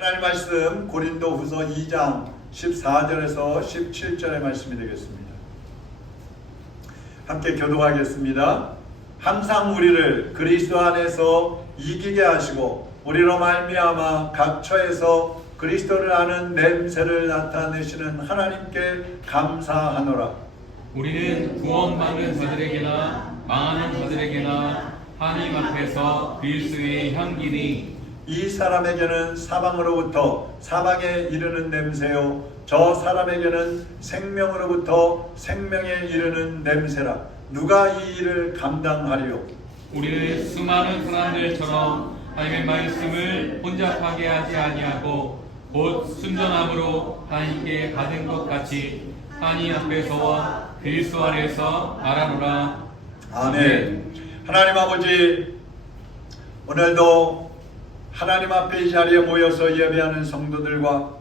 하나님 말씀 고린도후서 2장 14절에서 17절의 말씀이 되겠습니다. 함께 교독하겠습니다. 항상 우리를 그리스도 안에서 이기게 하시고 우리로 말미암아 각 처에서 그리스도를 아는 냄새를 나타내시는 하나님께 감사하노라. 우리는 구원받는 자들에게나 망하는 자들에게나 하나님 앞에서 그리스도의 향기니 이 사람에게는 사망으로부터 사망에 이르는 냄새요 저 사람에게는 생명으로부터 생명에 이르는 냄새라. 누가 이 일을 감당하리요? 우리는 수많은 사람들처럼 하나님의 말씀을 혼잡하게 하지 아니하고 곧 순전함으로 하나님께 받은 것 같이 하나님 앞에서와 그리스도 안에서 말하노라. 아멘. 하나님 아버지, 오늘도 하나님 앞에 이 자리에 모여서 예배하는 성도들과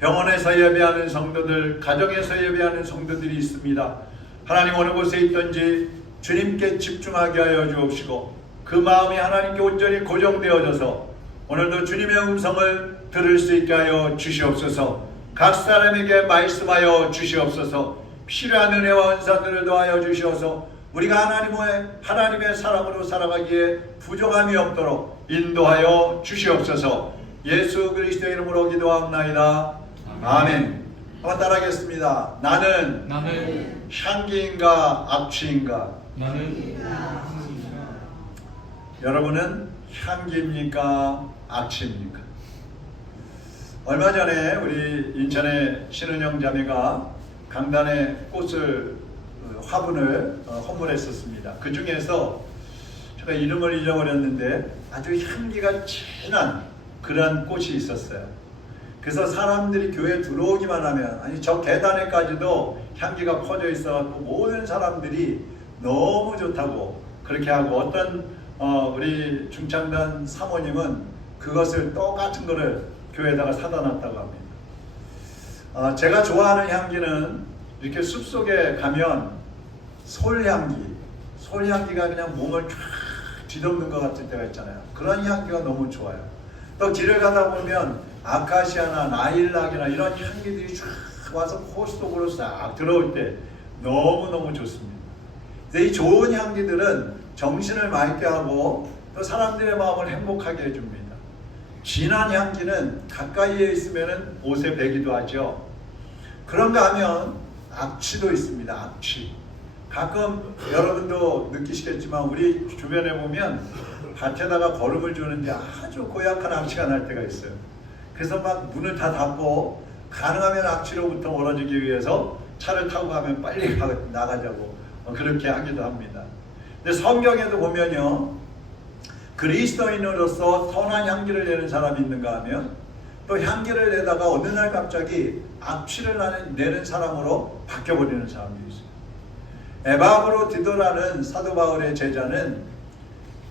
병원에서 예배하는 성도들, 가정에서 예배하는 성도들이 있습니다. 하나님 어느 곳에 있든지 주님께 집중하게 하여 주옵시고 그 마음이 하나님께 온전히 고정되어져서 오늘도 주님의 음성을 들을 수 있게 하여 주시옵소서. 각 사람에게 말씀하여 주시옵소서. 필요한 은혜와 은사들을 더하여 주시어서 우리가 하나님의 사람으로 살아가기에 부족함이 없도록 인도하여 주시옵소서. 예수 그리스도의 이름으로 기도합나이다. 아멘. 한번 따라하겠습니다. 나는 향기인가 악취인가? 여러분은 향기입니까 악취입니까? 얼마 전에 우리 인천의 신은영 자매가 강단에 화분을 헌물했었습니다. 그 중에서 제가 이름을 잊어버렸는데 아주 향기가 진한 그런 꽃이 있었어요. 그래서 사람들이 교회에 들어오기만 하면, 아니 저 계단에까지도 향기가 퍼져 있어갖고 모든 사람들이 너무 좋다고 그렇게 하고, 어떤 우리 중창단 사모님은 그것을 똑같은 거를 교회에다가 사다 놨다고 합니다. 제가 좋아하는 향기는 이렇게 숲속에 가면 솔향기가 그냥 몸을 쫙 뒤덮는 것 같을 때가 있잖아요. 그런 향기가 너무 좋아요. 또 길을 가다 보면 아카시아나 나일락이나 이런 향기들이 쫙 와서 코 속으로 싹 들어올 때 너무너무 좋습니다. 이 좋은 향기들은 정신을 맑게 하고 또 사람들의 마음을 행복하게 해줍니다. 진한 향기는 가까이에 있으면 옷에 배기도 하죠. 그런가 하면 악취도 있습니다. 악취. 가끔 여러분도 느끼시겠지만 우리 주변에 보면 밭에다가 거름을 주는데 아주 고약한 악취가 날 때가 있어요. 그래서 막 문을 다 닫고 가능하면 악취로부터 멀어지기 위해서 차를 타고 가면 빨리 나가자고 그렇게 하기도 합니다. 근데 성경에도 보면요, 그리스도인으로서 선한 향기를 내는 사람이 있는가 하면 또 향기를 내다가 어느 날 갑자기 악취를 내는 사람으로 바뀌어버리는 사람이 있어요. 에바브로디도라는 사도 바울의 제자는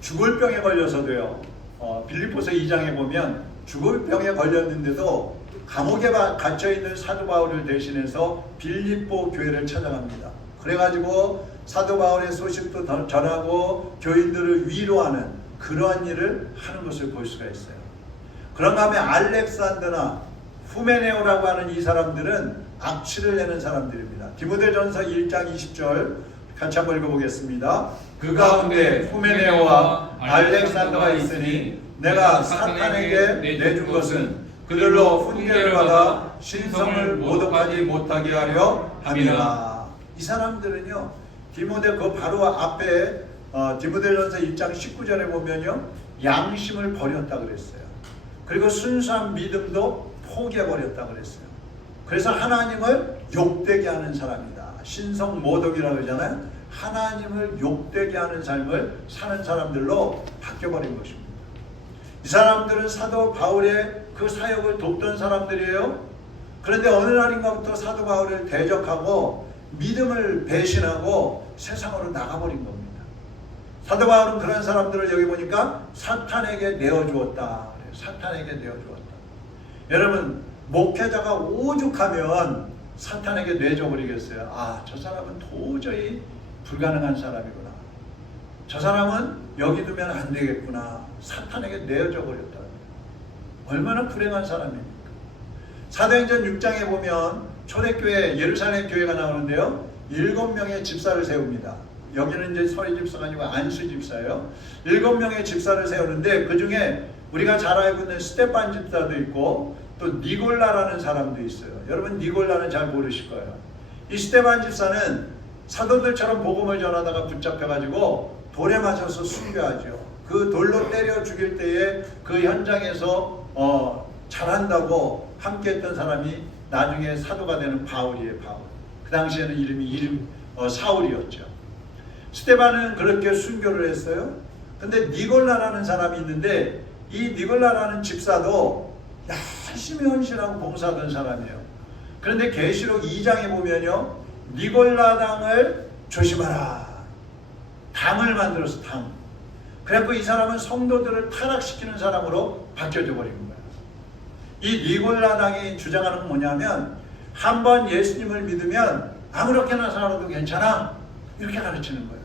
죽을 병에 걸려서도요, 빌립보서 2장에 보면 죽을 병에 걸렸는데도 감옥에 갇혀있는 사도 바울을 대신해서 빌립보 교회를 찾아갑니다. 그래가지고 사도 바울의 소식도 전하고 교인들을 위로하는 그러한 일을 하는 것을 볼 수가 있어요. 그런가 하면 알렉산더나 후메네오라고 하는 이 사람들은 악취를 내는 사람들입니다. 디모데전서 1장 20절 같이 한번 읽어보겠습니다. 그 가운데 후메네오와 알렉산더가 있으니 내가 사탄에게 내준 것은 그들로 훈계를 받아 신성을 모독하지 못하게 하려 함이라. 이 사람들은요, 디모데 그 바로 앞에 디모데전서 1장 19절에 보면요, 양심을 버렸다 그랬어요. 그리고 순수한 믿음도 포기해버렸다 그랬어요. 그래서 하나님을 욕되게 하는 사람이다. 신성 모독이라고 그러잖아요. 하나님을 욕되게 하는 삶을 사는 사람들로 바뀌어버린 것입니다. 이 사람들은 사도 바울의 그 사역을 돕던 사람들이에요. 그런데 어느 날인가부터 사도 바울을 대적하고 믿음을 배신하고 세상으로 나가버린 겁니다. 사도 바울은 그런 사람들을 여기 보니까 사탄에게 내어주었다. 사탄에게 내어주었다. 여러분, 목회자가 오죽하면 사탄에게 내줘버리겠어요. 아, 저 사람은 도저히 불가능한 사람이구나. 저 사람은 여기 두면 안 되겠구나. 사탄에게 내어줘 버렸다. 얼마나 불행한 사람입니까? 사도행전 6장에 보면 초대교회 예루살렘 교회가 나오는데요. 7명의 집사를 세웁니다. 여기는 이제 서리 집사가 아니고 안수 집사예요. 7명의 집사를 세우는데 그 중에 우리가 잘 알고 있는 스테판 집사도 있고 또 니골라라는 사람도 있어요. 여러분 니골라는 잘 모르실 거예요. 이 스테판 집사는 사도들처럼 복음을 전하다가 붙잡혀가지고 돌에 맞아서 순교하죠. 그 돌로 때려 죽일 때에 그 현장에서 잘한다고 함께했던 사람이 나중에 사도가 되는 바울이에요. 바울. 그 당시에는 이름이 사울이었죠. 스테반은 그렇게 순교를 했어요. 근데 니골라라는 사람이 있는데 이 니골라라는 집사도 열심히 헌신하고 봉사하던 사람이에요. 그런데 계시록 2장에 보면요. 니골라 당을 조심하라. 당을 만들어서 당. 그래갖고 이 사람은 성도들을 타락시키는 사람으로 바뀌어져 버린 거예요. 이 니골라 당이 주장하는 건 뭐냐면 한번 예수님을 믿으면 아무렇게나 살아도 괜찮아. 이렇게 가르치는 거예요.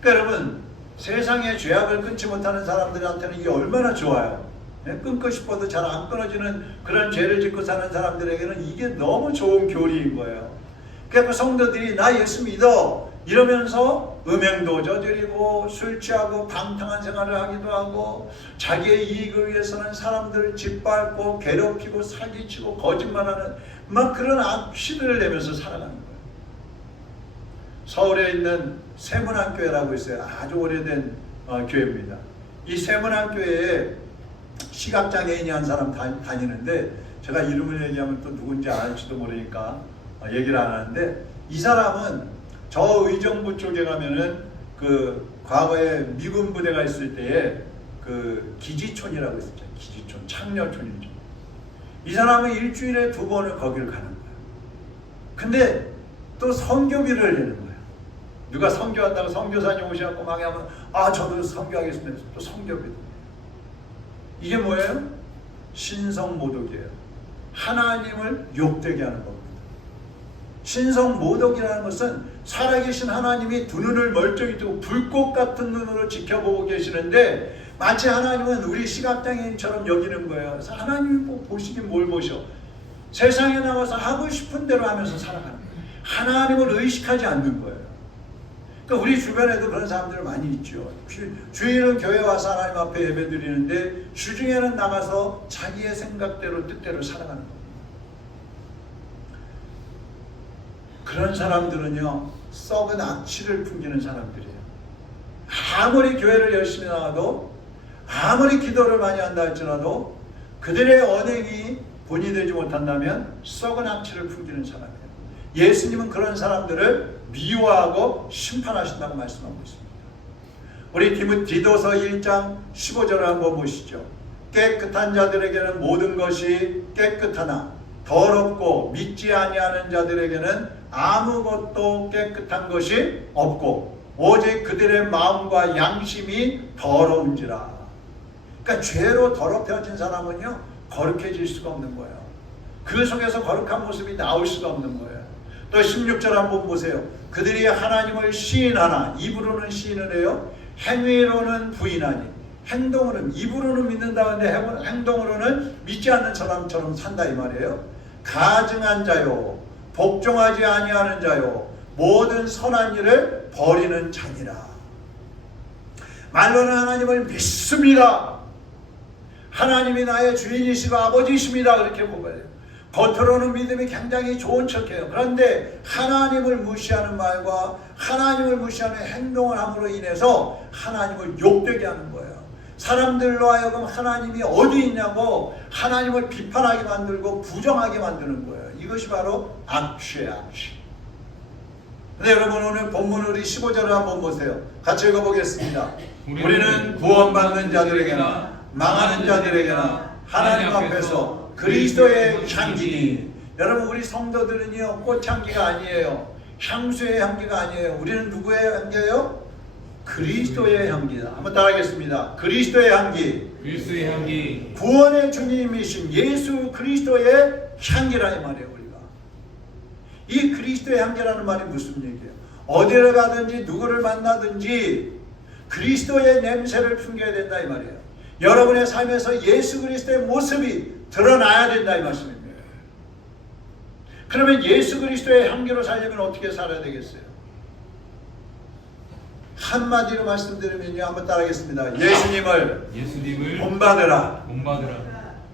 그러니까 여러분 세상에 죄악을 끊지 못하는 사람들한테는 이게 얼마나 좋아요. 끊고 싶어도 잘 안 끊어지는 그런 죄를 짓고 사는 사람들에게는 이게 너무 좋은 교리인 거예요. 그래서 성도들이 나 예수 믿어 이러면서 음행도 저지르고 술 취하고 방탕한 생활을 하기도 하고 자기의 이익을 위해서는 사람들을 짓밟고 괴롭히고 사기치고 거짓말하는 막 그런 악시들을 내면서 살아가는 거예요. 서울에 있는 세문안교회라고 있어요. 아주 오래된 교회입니다. 이 세문안교회에 시각장애인이 한 사람 다니는데 제가 이름을 얘기하면 또 누군지 알지도 모르니까 얘기를 안 하는데 이 사람은 저 의정부 쪽에 가면은 그 과거에 미군 부대가 있을 때에 그 기지촌이라고 있었죠. 기지촌, 창녀촌이죠. 이 사람은 일주일에 2번을 거기를 가는 거예요. 근데 또 선교비를 내는 거예요. 누가 선교한다고 선교사님 오셔갖고 막 하면 저도 선교하겠습니다. 또 선교비도. 이게 뭐예요? 신성모독이에요. 하나님을 욕되게 하는 겁니다. 신성모독이라는 것은 살아계신 하나님이 두 눈을 멀쩡히 뜨고 불꽃 같은 눈으로 지켜보고 계시는데 마치 하나님은 우리 시각장애인처럼 여기는 거예요. 그래서 하나님이 보시긴 뭘 보셔. 세상에 나와서 하고 싶은 대로 하면서 살아가는 거예요. 하나님을 의식하지 않는 거예요. 그러니까 우리 주변에도 그런 사람들 많이 있죠. 주일은 교회 와서 하나님 앞에 예배 드리는데 주중에는 나가서 자기의 생각대로 뜻대로 살아가는 거예요. 그런 사람들은요, 썩은 악취를 풍기는 사람들이에요. 아무리 교회를 열심히 나가도, 아무리 기도를 많이 한다 할지라도 그들의 언행이 본이 되지 못한다면 썩은 악취를 풍기는 사람이에요. 예수님은 그런 사람들을 미워하고 심판하신다고 말씀하고 있습니다. 우리 디도서 1장 15절을 한번 보시죠. 깨끗한 자들에게는 모든 것이 깨끗하나 더럽고 믿지 아니하는 자들에게는 아무것도 깨끗한 것이 없고 오직 그들의 마음과 양심이 더러운지라. 그러니까 죄로 더럽혀진 사람은요 거룩해질 수가 없는 거예요. 그 속에서 거룩한 모습이 나올 수가 없는 거예요. 또 16절 한번 보세요. 그들이 하나님을 시인하나, 입으로는 시인을 해요. 행위로는 부인하니. 행동으로는, 입으로는 믿는다는데 행동으로는 믿지 않는 사람처럼 산다 이 말이에요. 가증한 자요, 복종하지 아니하는 자요, 모든 선한 일을 버리는 자니라. 말로는 하나님을 믿습니다. 하나님이 나의 주인이시고 아버지이십니다. 그렇게 고백해요. 겉으로는 믿음이 굉장히 좋은 척해요. 그런데 하나님을 무시하는 말과 하나님을 무시하는 행동을 함으로 인해서 하나님을 욕되게 하는 거예요. 사람들로 하여금 하나님이 어디 있냐고 하나님을 비판하게 만들고 부정하게 만드는 거예요. 이것이 바로 악취예요, 악취. 근데 여러분 오늘 본문 우리 15절을 한번 보세요. 같이 읽어보겠습니다. 우리는 구원받는 자들에게나 망하는 자들에게나 하나님 앞에서 그리스도의 향기니. 여러분 우리 성도들은요 꽃향기가 아니에요. 향수의 향기가 아니에요. 우리는 누구의 향기예요? 그리스도의 향기다. 한번 따라하겠습니다. 그리스도의 향기. 그리스도의 향기. 구원의 주님이신 예수 그리스도의 향기라 이 말이에요. 우리가 이 그리스도의 향기라는 말이 무슨 얘기예요? 어디를 가든지 누구를 만나든지 그리스도의 냄새를 풍겨야 된다 이 말이에요. 여러분의 삶에서 예수 그리스도의 모습이 드러나야 된다 이 말씀입니다. 그러면 예수 그리스도의 향기로 살려면 어떻게 살아야 되겠어요? 한마디로 말씀드리면요, 한번 따라하겠습니다. 예수님을 본받으라.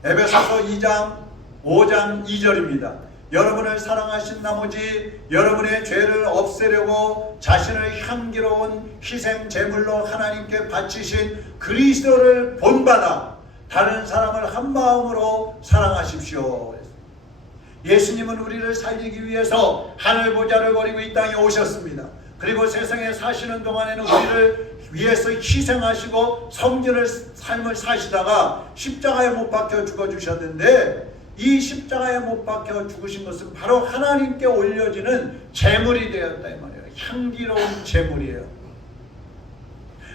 에베소서 2장 5장 2절입니다. 여러분을 사랑하신 나머지 여러분의 죄를 없애려고 자신을 향기로운 희생 제물로 하나님께 바치신 그리스도를 본받아 다른 사람을 한 마음으로 사랑하십시오. 예수님은 우리를 살리기 위해서 하늘 보좌를 버리고 이 땅에 오셨습니다. 그리고 세상에 사시는 동안에는 우리를 위해서 희생하시고 섬기는 삶을 사시다가 십자가에 못 박혀 죽어주셨는데, 이 십자가에 못 박혀 죽으신 것은 바로 하나님께 올려지는 제물이 되었다 이 말이에요. 향기로운 제물이에요.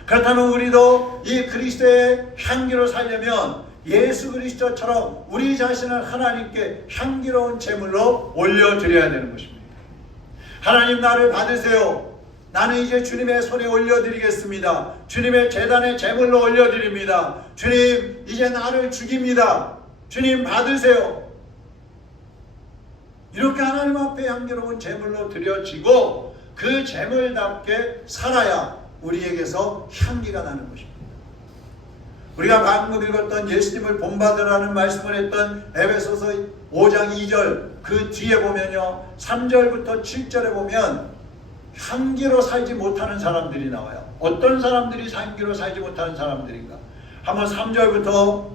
그렇다면 우리도 이 그리스도의 향기로 살려면 예수 그리스도처럼 우리 자신을 하나님께 향기로운 제물로 올려드려야 되는 것입니다. 하나님, 나를 받으세요. 나는 이제 주님의 손에 올려드리겠습니다. 주님의 제단에 제물로 올려드립니다. 주님, 이제 나를 죽입니다. 주님, 받으세요. 이렇게 하나님 앞에 향기로운 제물로 드려지고 그 제물답게 살아야 우리에게서 향기가 나는 것입니다. 우리가 방금 읽었던 예수님을 본받으라는 말씀을 했던 에베소서 5장 2절 그 뒤에 보면요, 3절부터 7절에 보면 향기로 살지 못하는 사람들이 나와요. 어떤 사람들이 향기로 살지 못하는 사람들인가? 한번 3절부터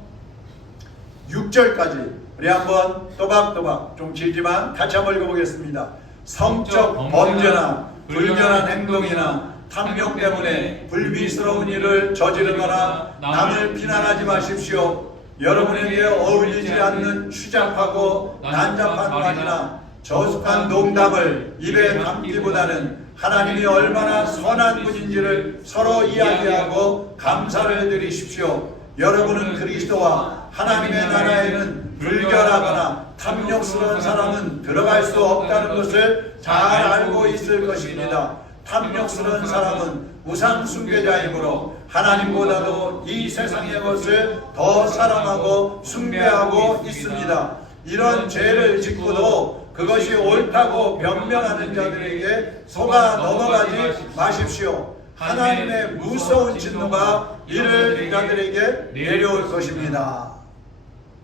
6절까지 우리 한번 또박또박, 좀 길지만 같이 한번 읽어보겠습니다. 성적 범죄나 불결한 행동이나 탐욕 때문에 불미스러운 일을 저지르거나 남을 비난하지 마십시오. 여러분에게 어울리지 않는 추잡하고 난잡한 말이나 저속한 농담을 입에 담기보다는 하나님이 얼마나 선한 분인지를 서로 이야기하고 감사를 드리십시오. 여러분은 그리스도와 하나님의 나라에는 불결하거나 탐욕스러운 사람은 들어갈 수 없다는 것을 잘 알고 있을 것입니다. 탐욕스러운 사람은 우상 숭배자이므로 하나님보다도 이 세상의 것을 더 사랑하고 숭배하고 있습니다. 이런 죄를 짓고도 그것이 옳다고 변명하는 자들에게 속아 넘어가지 마십시오. 하나님의 무서운 진노가 이를 자들에게 내려올 것입니다.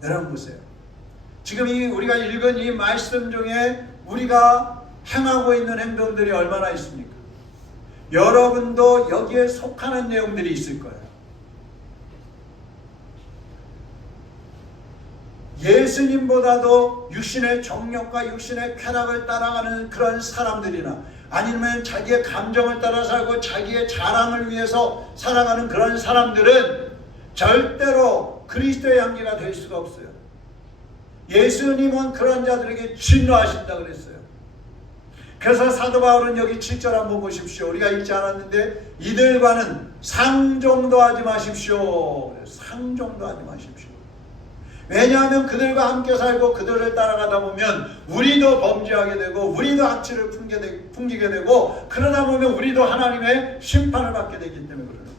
여러분 보세요. 지금 우리가 읽은 이 말씀 중에 우리가 행하고 있는 행동들이 얼마나 있습니까? 여러분도 여기에 속하는 내용들이 있을 거예요. 예수님보다도 육신의 정욕과 육신의 쾌락을 따라가는 그런 사람들이나 아니면 자기의 감정을 따라 살고 자기의 자랑을 위해서 살아가는 그런 사람들은 절대로 그리스도의 향기가 될 수가 없어요. 예수님은 그런 자들에게 진노하신다 그랬어요. 그래서 사도 바울은 여기 7절 한번 보십시오. 우리가 읽지 않았는데 이들과는 상종도 하지 마십시오. 상종도 하지 마십시오. 왜냐하면 그들과 함께 살고 그들을 따라가다 보면 우리도 범죄하게 되고 우리도 악취를 풍기게 되고 그러다 보면 우리도 하나님의 심판을 받게 되기 때문에 그러는 거예요.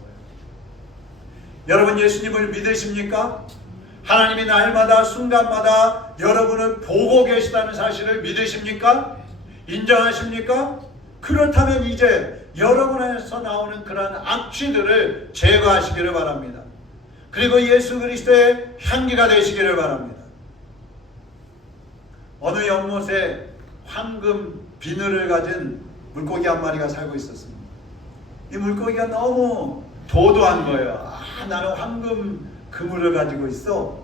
여러분 예수님을 믿으십니까? 하나님이 날마다 순간마다 여러분을 보고 계시다는 사실을 믿으십니까? 인정하십니까? 그렇다면 이제 여러분 안에서 나오는 그런 악취들을 제거하시기를 바랍니다. 그리고 예수 그리스도의 향기가 되시기를 바랍니다. 어느 연못에 황금 비늘을 가진 물고기 한 마리가 살고 있었습니다. 이 물고기가 너무 도도한 거예요. 나는 황금 그물을 가지고 있어.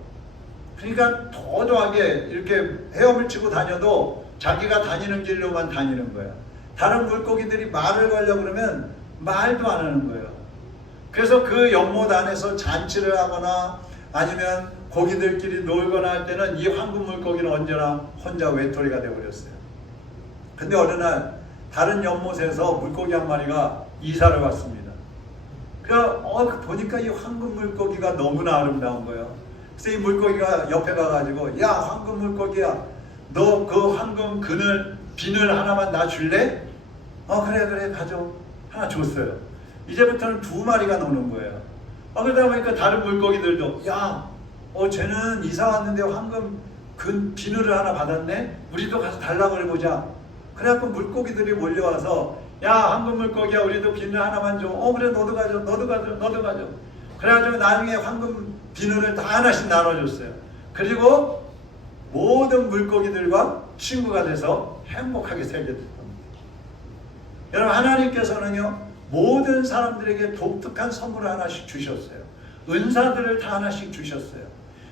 그러니까 도도하게 이렇게 헤엄을 치고 다녀도 자기가 다니는 길로만 다니는 거야. 다른 물고기들이 말을 걸려고 그러면 말도 안 하는 거예요. 그래서 그 연못 안에서 잔치를 하거나 아니면 고기들끼리 놀거나 할 때는 이 황금 물고기는 언제나 혼자 외톨이가 되어버렸어요. 근데 어느 날 다른 연못에서 물고기 한 마리가 이사를 왔습니다. 보니까 이 황금 물고기가 너무나 아름다운 거예요. 그래서 이 물고기가 옆에 가가지고 야 황금 물고기야, 너 그 황금 비늘 하나만 나 줄래? 그래 가져. 하나 줬어요. 이제부터는 두 마리가 노는 거예요. 그러다 보니까 다른 물고기들도 쟤는 이사 왔는데 황금 비늘을 하나 받았네? 우리도 가서 달라고 해보자. 그래갖고 물고기들이 몰려와서 황금 물고기야, 우리도 비늘 하나만 줘. 그래, 너도 가져, 너도 가져, 너도 가져. 그래가지고 나중에 황금 비늘을 다 하나씩 나눠줬어요. 그리고 모든 물고기들과 친구가 돼서 행복하게 살게 됐답니다. 여러분, 하나님께서는요, 모든 사람들에게 독특한 선물을 하나씩 주셨어요. 은사들을 다 하나씩 주셨어요.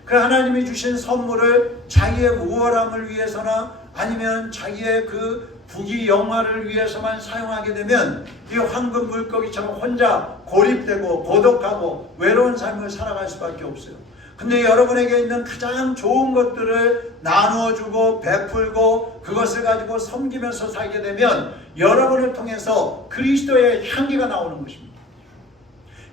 그 하나님이 주신 선물을 자기의 우월함을 위해서나 아니면 자기의 그 부귀 영화를 위해서만 사용하게 되면 이 황금 물고기처럼 혼자 고립되고 고독하고 외로운 삶을 살아갈 수밖에 없어요. 근데 여러분에게 있는 가장 좋은 것들을 나누어주고 베풀고 그것을 가지고 섬기면서 살게 되면 여러분을 통해서 그리스도의 향기가 나오는 것입니다.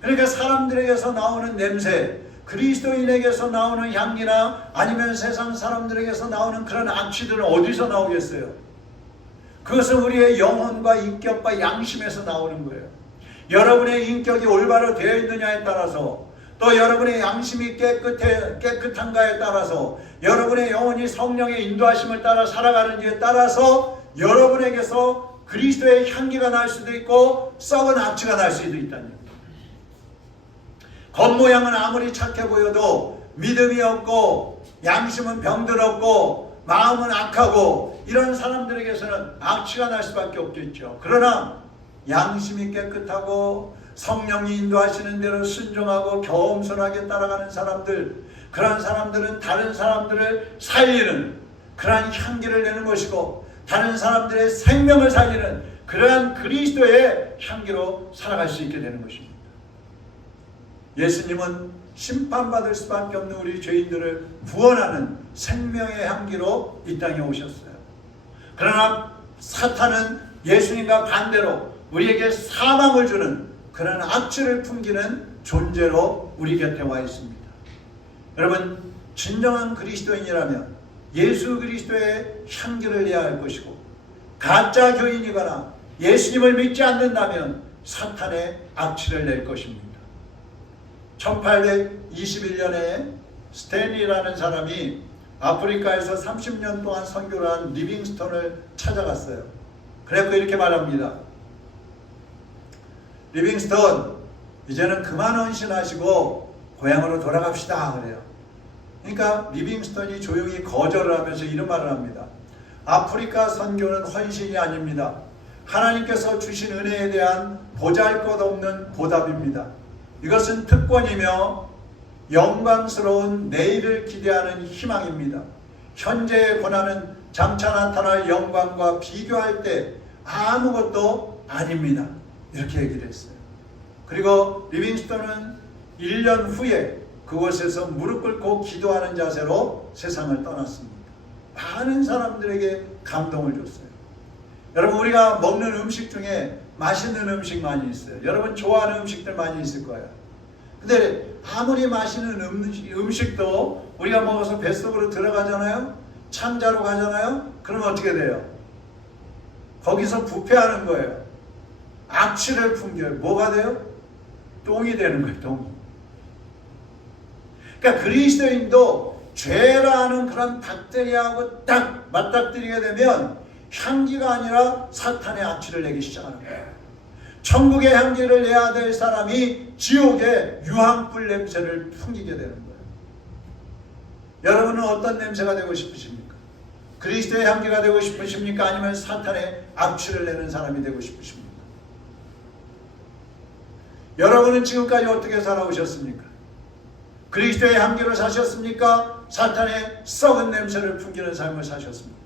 그러니까 사람들에게서 나오는 냄새, 그리스도인에게서 나오는 향기나 아니면 세상 사람들에게서 나오는 그런 악취들은 어디서 나오겠어요? 그것은 우리의 영혼과 인격과 양심에서 나오는 거예요. 여러분의 인격이 올바로 되어 있느냐에 따라서, 또 여러분의 양심이 깨끗한가에 따라서, 여러분의 영혼이 성령의 인도하심을 따라 살아가는지에 따라서 여러분에게서 그리스도의 향기가 날 수도 있고 썩은 악취가 날 수도 있다는 얘기예요. 겉모양은 아무리 착해 보여도 믿음이 없고 양심은 병들었고 마음은 악하고 이런 사람들에게서는 악취가 날 수밖에 없겠죠. 그러나 양심이 깨끗하고 성령이 인도하시는 대로 순종하고 겸손하게 따라가는 사람들, 그런 사람들은 다른 사람들을 살리는 그러한 향기를 내는 것이고 다른 사람들의 생명을 살리는 그러한 그리스도의 향기로 살아갈 수 있게 되는 것입니다. 예수님은 심판받을 수밖에 없는 우리 죄인들을 구원하는 생명의 향기로 이 땅에 오셨어요. 그러나 사탄은 예수님과 반대로 우리에게 사망을 주는 그런 악취를 풍기는 존재로 우리 곁에 와 있습니다. 여러분, 진정한 그리스도인이라면 예수 그리스도의 향기를 내야 할 것이고, 가짜 교인이거나 예수님을 믿지 않는다면 사탄의 악취를 낼 것입니다. 1821년에 스탠리라는 사람이 아프리카에서 30년 동안 선교를 한 리빙스턴을 찾아갔어요. 그래서 이렇게 말합니다. 리빙스턴, 이제는 그만 헌신하시고 고향으로 돌아갑시다 그래요. 그러니까 리빙스턴이 조용히 거절을 하면서 이런 말을 합니다. 아프리카 선교는 헌신이 아닙니다. 하나님께서 주신 은혜에 대한 보잘것없는 보답입니다. 이것은 특권이며 영광스러운 내일을 기대하는 희망입니다. 현재의 고난은 장차 나타날 영광과 비교할 때 아무것도 아닙니다. 이렇게 얘기를 했어요. 그리고 리빙스턴은 1년 후에 그곳에서 무릎 꿇고 기도하는 자세로 세상을 떠났습니다. 많은 사람들에게 감동을 줬어요. 여러분, 우리가 먹는 음식 중에 맛있는 음식 많이 있어요. 여러분 좋아하는 음식들 많이 있을 거예요. 근데 아무리 맛있는 음식도 우리가 먹어서 뱃속으로 들어가잖아요. 창자로 가잖아요. 그러면 어떻게 돼요? 거기서 부패하는 거예요. 악취를 풍겨요. 뭐가 돼요? 똥이 되는 거예요. 똥이. 그러니까 그리스도인도 죄라는 그런 박테리아하고 딱 맞닥뜨리게 되면 향기가 아니라 사탄의 악취를 내기 시작하는 거예요. 천국의 향기를 내야 될 사람이 지옥의 유황불 냄새를 풍기게 되는 거예요. 여러분은 어떤 냄새가 되고 싶으십니까? 그리스도의 향기가 되고 싶으십니까? 아니면 사탄의 악취를 내는 사람이 되고 싶으십니까? 여러분은 지금까지 어떻게 살아오셨습니까? 그리스도의 향기로 사셨습니까? 사탄의 썩은 냄새를 풍기는 삶을 사셨습니까?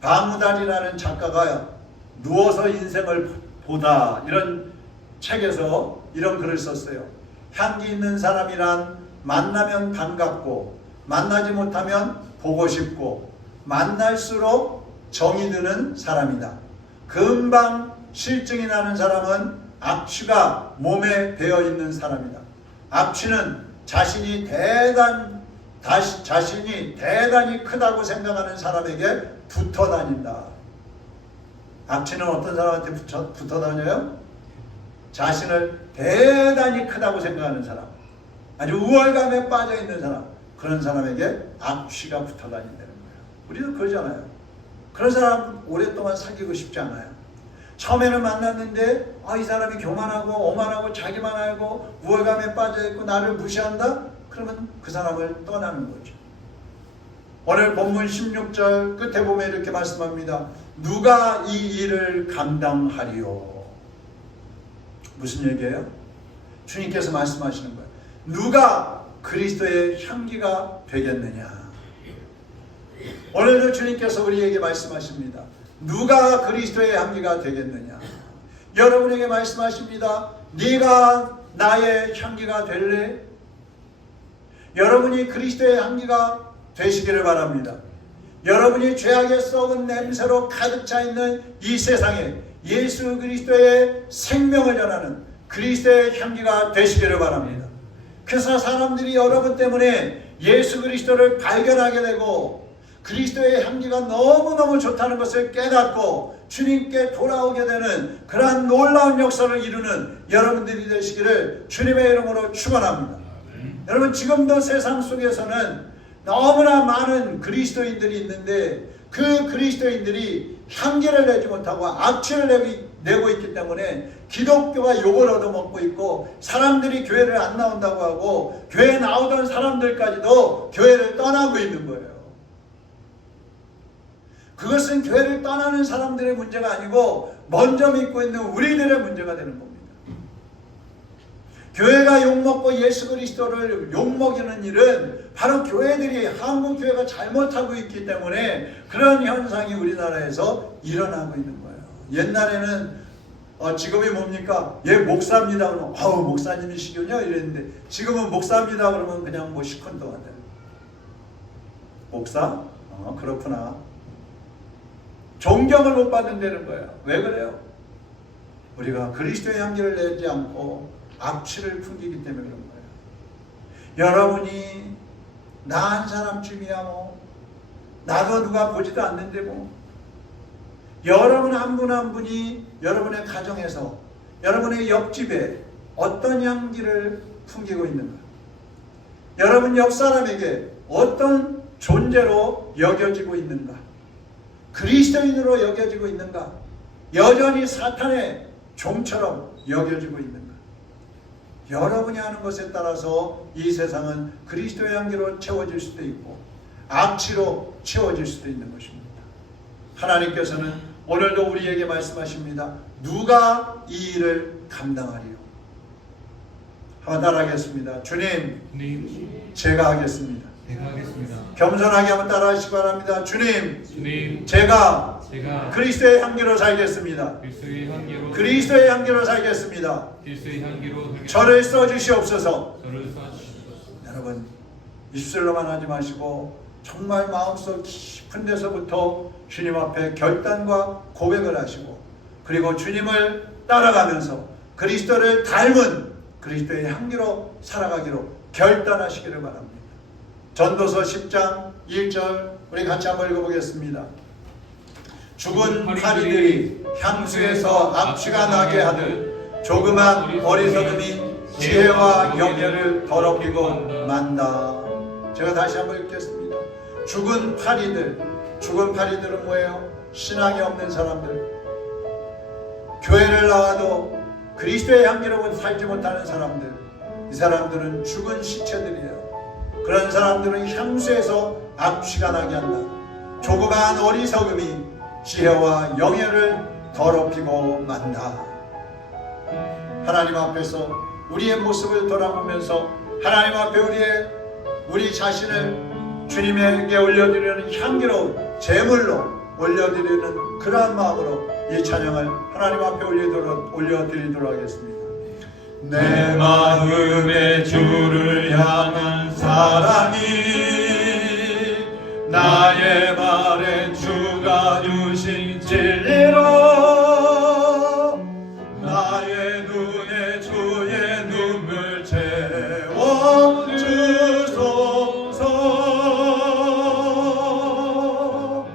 바무달이라는 작가가 누워서 인생을 보다 이런 책에서 이런 글을 썼어요. 향기 있는 사람이란 만나면 반갑고 만나지 못하면 보고 싶고 만날수록 정이 드는 사람이다. 금방 실증이 나는 사람은 악취가 몸에 배어 있는 사람이다. 악취는 자신이 대단히 크다고 생각하는 사람에게 붙어 다닌다. 악취는 어떤 사람한테 붙어 다녀요? 자신을 대단히 크다고 생각하는 사람, 아주 우월감에 빠져 있는 사람, 그런 사람에게 악취가 붙어 다닌다는 거예요. 우리도 그러잖아요. 그런 사람 오랫동안 사귀고 싶지 않아요. 처음에는 만났는데 이 사람이 교만하고 오만하고 자기만 알고 우월감에 빠져 있고 나를 무시한다? 그러면 그 사람을 떠나는 거죠. 오늘 본문 16절 끝에 보면 이렇게 말씀합니다. 누가 이 일을 감당하리요? 무슨 얘기예요? 주님께서 말씀하시는 거예요. 누가 그리스도의 향기가 되겠느냐? 오늘도 주님께서 우리에게 말씀하십니다. 누가 그리스도의 향기가 되겠느냐? 여러분에게 말씀하십니다. 네가 나의 향기가 될래? 여러분이 그리스도의 향기가 되시기를 바랍니다. 여러분이 죄악의 썩은 냄새로 가득 차 있는 이 세상에 예수 그리스도의 생명을 전하는 그리스도의 향기가 되시기를 바랍니다. 그래서 사람들이 여러분 때문에 예수 그리스도를 발견하게 되고 그리스도의 향기가 너무너무 좋다는 것을 깨닫고 주님께 돌아오게 되는 그러한 놀라운 역사를 이루는 여러분들이 되시기를 주님의 이름으로 축원합니다. 여러분, 지금도 세상 속에서는 너무나 많은 그리스도인들이 있는데 그 그리스도인들이 향기를 내지 못하고 악취를 내고 있기 때문에 기독교가 욕을 얻어먹고 있고 사람들이 교회를 안 나온다고 하고 교회에 나오던 사람들까지도 교회를 떠나고 있는 거예요. 그것은 교회를 떠나는 사람들의 문제가 아니고 먼저 믿고 있는 우리들의 문제가 되는 겁니다. 교회가 욕먹고 예수 그리스도를 욕먹이는 일은 바로 교회들이 한국 교회가 잘못하고 있기 때문에 그런 현상이 우리나라에서 일어나고 있는 거예요. 옛날에는 직업이 뭡니까? 얘 목사입니다. 그러면 목사님이시군요 이랬는데 지금은 목사입니다. 그러면 그냥 뭐 시큰둥 한다. 목사? 그렇구나. 존경을 못 받는다는 거예요. 왜 그래요? 우리가 그리스도의 향기를 내지 않고 악취를 풍기기 때문에 그런 거예요. 여러분이 나 한 사람쯤이야 뭐 나도 누가 보지도 않는데 뭐 여러분 한 분 한 분이 여러분의 가정에서 여러분의 옆집에 어떤 향기를 풍기고 있는가? 여러분 옆 사람에게 어떤 존재로 여겨지고 있는가? 그리스도인으로 여겨지고 있는가? 여전히 사탄의 종처럼 여겨지고 있는가? 여러분이 하는 것에 따라서 이 세상은 그리스도의 향기로 채워질 수도 있고 악취로 채워질 수도 있는 것입니다. 하나님께서는 오늘도 우리에게 말씀하십니다. 누가 이 일을 감당하리요? 한번 따라하겠습니다. 주님, 제가 하겠습니다. 겸손하게 한번 따라하시기 바랍니다. 주님, 제가 그리스도의 향기로 살겠습니다. 그리스도의 향기로 살겠습니다. 저를 써주시옵소서. 여러분, 입술로만 하지 마시고 정말 마음속 깊은 데서부터 주님 앞에 결단과 고백을 하시고 그리고 주님을 따라가면서 그리스도를 닮은 그리스도의 향기로 살아가기로 결단하시기를 바랍니다. 전도서 10장 1절 우리 같이 한번 읽어보겠습니다. 죽은 파리들이 향수에서 악취가 나게 하듯 조그만 어리석음이 지혜와 영예를 더럽히고 만다. 제가 다시 한번 읽겠습니다. 죽은 파리들은 뭐예요? 신앙이 없는 사람들, 교회를 나와도 그리스도의 향기로 살지 못하는 사람들, 이 사람들은 죽은 시체들이에요. 그런 사람들은 향수에서 악취가 나게 한다. 조그마한 어리석음이 지혜와 영예를 더럽히고 만다. 하나님 앞에서 우리의 모습을 돌아보면서 하나님 앞에 우리 자신을 주님에게 올려드리는 향기로운 제물로 올려드리는 그러한 마음으로 이 찬양을 하나님 앞에 올려드리도록 하겠습니다. 내 마음의 주를 향한 사랑이 나의 말에 주가 주신 진리로 나의 눈에 주의 눈물 채워 주소서.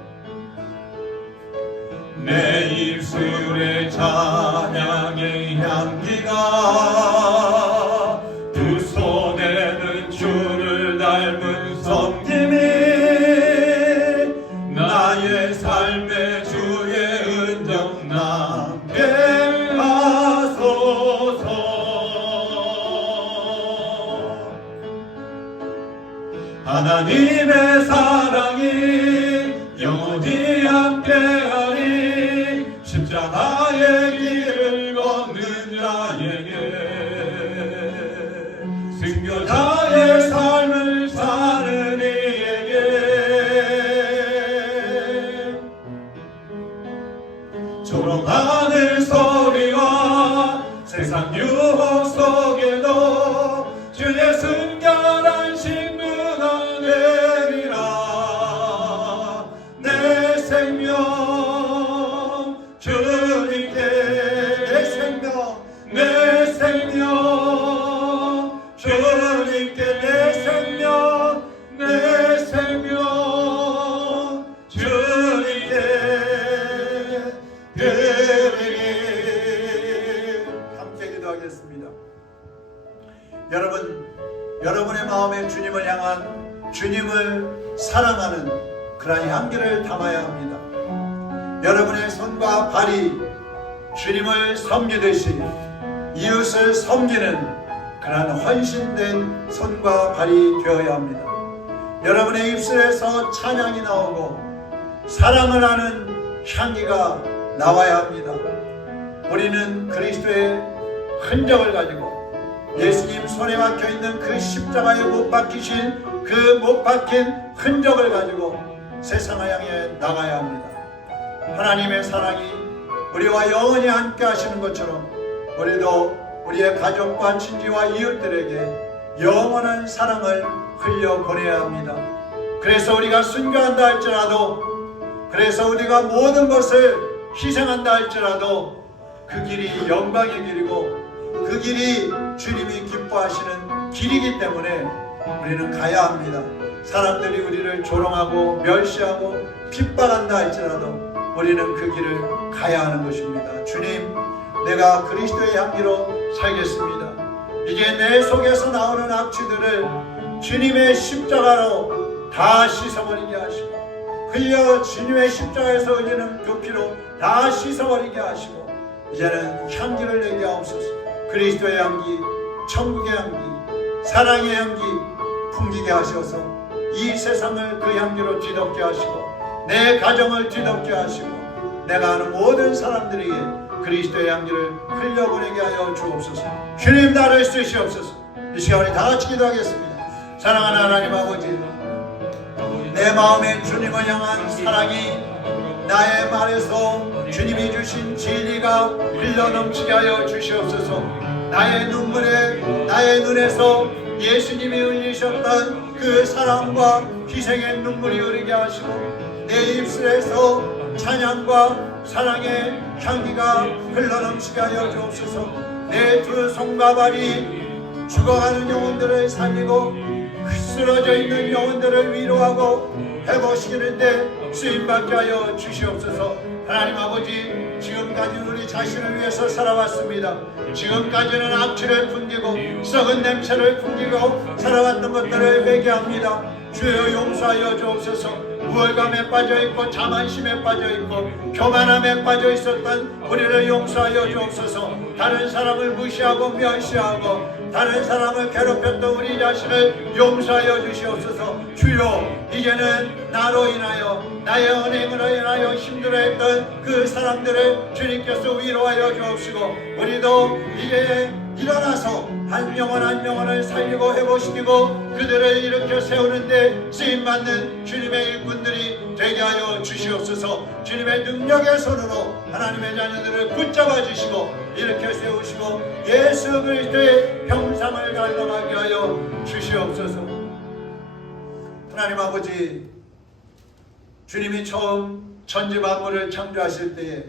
내 입술에 찬양의 향기가 섬김이 나의 삶의 주의 은정 남게 하소서. 하나님의 사랑이 영원히 함께하리. 십자가의 길을 걷는 자에게 순교자의 삶을 사는 이에게 조롱하는 소리와 세상 유혹 속에도 주의 순결한 신부가 내리라. 내 생명 주님께, 내 생명, 내 생명 주님께, 내 생명, 내 생명 주님께 드리리. 함께 기도하겠습니다. 여러분, 여러분의 마음에 주님을 향한, 주님을 사랑하는 그러한 향기를 담아야 합니다. 여러분의 손과 발이 주님을 섬기듯이 이웃을 섬기는 그러한 헌신된 손과 발이 되어야 합니다. 여러분의 입술에서 찬양이 나오고 사랑을 하는 향기가 나와야 합니다. 우리는 그리스도의 흔적을 가지고 예수님 손에 박혀 있는 그 십자가에 못 박히신 그 못 박힌 흔적을 가지고 세상을 향해 나가야 합니다. 하나님의 사랑이 우리와 영원히 함께 하시는 것처럼 우리도 우리의 가족과 친지와 이웃들에게 영원한 사랑을 흘려보내야 합니다. 그래서 우리가 순교한다 할지라도, 그래서 우리가 모든 것을 희생한다 할지라도 그 길이 영광의 길이고 그 길이 주님이 기뻐하시는 길이기 때문에 우리는 가야 합니다. 사람들이 우리를 조롱하고 멸시하고 핍박한다 할지라도 우리는 그 길을 가야 하는 것입니다. 주님, 내가 그리스도의 향기로 살겠습니다. 이제 내 속에서 나오는 악취들을 주님의 십자가로 다 씻어버리게 하시고, 흘려 주님의 십자가에서 흘리는 그 피로 다 씻어버리게 하시고, 이제는 향기를 내게 하옵소서. 그리스도의 향기, 천국의 향기, 사랑의 향기 풍기게 하셔서 이 세상을 그 향기로 뒤덮게 하시고 내 가정을 뒤덮게 하시고 내가 아는 모든 사람들에게 그리스도의 향기를 흘려보내게 하여 주옵소서. 주님, 나를 쓰시옵소서. 이 시간에 다 같이 기도하겠습니다. 사랑하는 하나님 아버지, 내 마음에 주님을 향한 사랑이 나의 말에서 주님이 주신 진리가 흘러넘치게 하여 주시옵소서. 나의 눈물에, 나의 눈에서 예수님이 흘리셨던 그 사랑과 희생의 눈물이 흐르게 하시고 내 입술에서 찬양과 사랑의 향기가 흘러넘치게 하여 주옵소서. 내 두 손과 발이 죽어가는 영혼들을 살리고 쓰러져 있는 영혼들을 위로하고 회복시키는데 쓰임받게 하여 주시옵소서. 하나님 아버지, 지금까지 우리 자신을 위해서 살아왔습니다. 지금까지는 악취를 풍기고 썩은 냄새를 풍기고 살아왔던 것들을 회개합니다. 주여 용서하여 주옵소서. 우월감에 빠져있고 자만심에 빠져있고 교만함에 빠져있었던 우리를 용서하여 주옵소서. 다른 사람을 무시하고 멸시하고 다른 사람을 괴롭혔던 우리 자신을 용서하여 주시옵소서. 주여, 이제는 나로 인하여 나의 언행으로 인하여 힘들어했던 그 사람들을 주님께서 위로하여 주옵시고 우리도 이제 일어나서 한 영혼 한 영혼을 살리고 회복시키고 그들을 일으켜 세우는데 쓰임받는 주님의 일꾼들이 되게 하여 주시옵소서. 주님의 능력의 손으로 하나님의 자녀들을 붙잡아 주시고 일으켜 세우시고 예수 그리스도의 형상을 닮아가게 하여 주시옵소서. 하나님 아버지, 주님이 처음 천지 만물을 창조하실 때에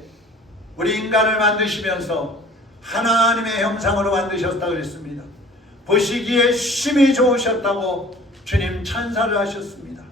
우리 인간을 만드시면서 하나님의 형상으로 만드셨다고 그랬습니다. 보시기에 심히 좋으셨다고 주님 찬사를 하셨습니다.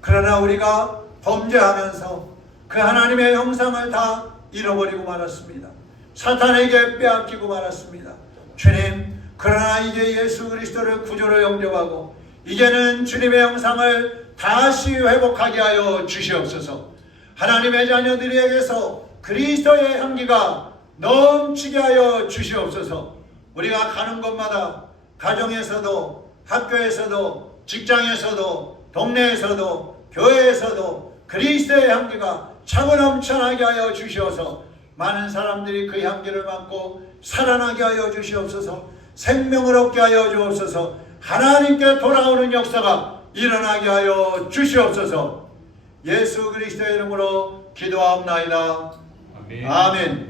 그러나 우리가 범죄하면서 그 하나님의 형상을 다 잃어버리고 말았습니다. 사탄에게 빼앗기고 말았습니다. 주님, 그러나 이제 예수 그리스도를 구주로 영접하고 이제는 주님의 영상을 다시 회복하게 하여 주시옵소서. 하나님의 자녀들에게서 그리스도의 향기가 넘치게 하여 주시옵소서. 우리가 가는 곳마다 가정에서도 학교에서도 직장에서도 동네에서도 교회에서도 그리스도의 향기가 차고 넘쳐나게 하여 주시어서 많은 사람들이 그 향기를 맡고 살아나게 하여 주시옵소서. 생명을 얻게 하여 주옵소서. 하나님께 돌아오는 역사가 일어나게 하여 주시옵소서. 예수 그리스도의 이름으로 기도하옵나이다. 아멘. 아멘.